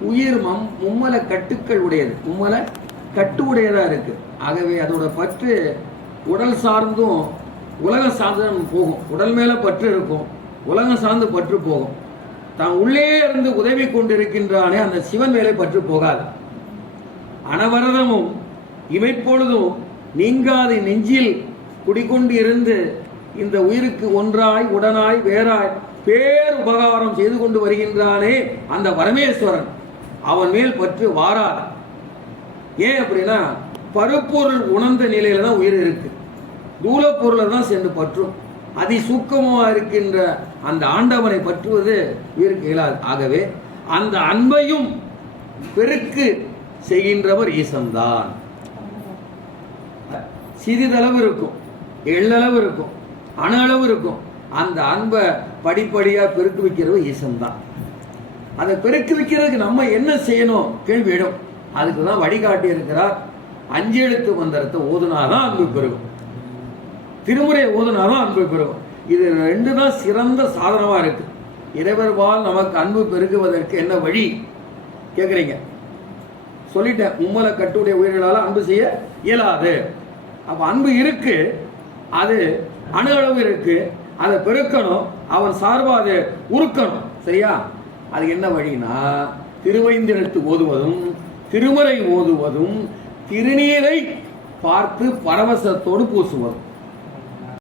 உயிர் மம் மும்மல கட்டுக்கள் உடையது. மும்மல கட்டு உடையதா இருக்கு. ஆகவே அதோட பற்று உடல் சார்ந்தும் உலகம் சார்ந்தும் போகும். உடல் மேல பற்று இருக்கும். உலகம் சார்ந்து பற்று போகும். தான் உள்ளே இருந்து உதவி கொண்டிருக்கின்றானே அந்த சிவன் மேலே பற்று போகாது. அனவரதமும் இமைப்பொழுதும் நீங்காது. நெஞ்சில் குடிகொண்டு இருந்து இந்த உயிருக்கு ஒன்றாய் உடனாய் வேறாய் பேர் உபகாரம் செய்து கொண்டு வருகின்றானே அந்த பரமேஸ்வரன். அவன் மேல் பற்று வாராது. ஏன் அப்படின்னா பருப்பொருள் உணர்ந்த நிலையில தான் உயிர் இருக்கு. தூலப்பொருளை தான் சென்று பற்றும். அதி சூக்கமாக இருக்கின்ற அந்த ஆண்டவனை பற்றுவது உயிருக்கு இயலாது. ஆகவே அந்த அன்பையும் பெருக்கு செய்கின்றவர் ஈசன்தான் சிறிதளவு இருக்கும் எள்ளளவு இருக்கும் அணு அளவு இருக்கும். அந்த அன்பை படிப்படியாக பெருக்கு வைக்கிறவர் ஈசன் தான் அதை பெருக்கு வைக்கிறதுக்கு நம்ம என்ன செய்யணும்? கேள்வி இடம் அதுக்கு தான் வழிகாட்டி இருக்கிறார் அஞ்சு எழுத்து மந்திரத்தை ஓதுனாதான் அன்பு பெருகும் திருமுறை ஓதுனாதான் அன்பு பெருகும் இது ரெண்டு தான் சிறந்த சாதனமாக இருக்கு. இறைவர்வால் நமக்கு அன்பு பெருகுவதற்கு என்ன வழி? கேட்குறீங்க சொல்லிட்டேன். மும்மல கட்டுடைய உயிர்களால் அன்பு செய்ய இயலாது. அப்போ அன்பு இருக்கு. அது அணு அளவு இருக்கு. அதை பெருக்கணும். அவன் சார்பாக அதை உருக்கணும். சரியா? அது என்ன வழினா திருவைந்திரத்து ஓதுவதும் திருமறை ஓதுவதும் திருநீரை பார்த்து பரவசத்தோடு பூசுவதும்.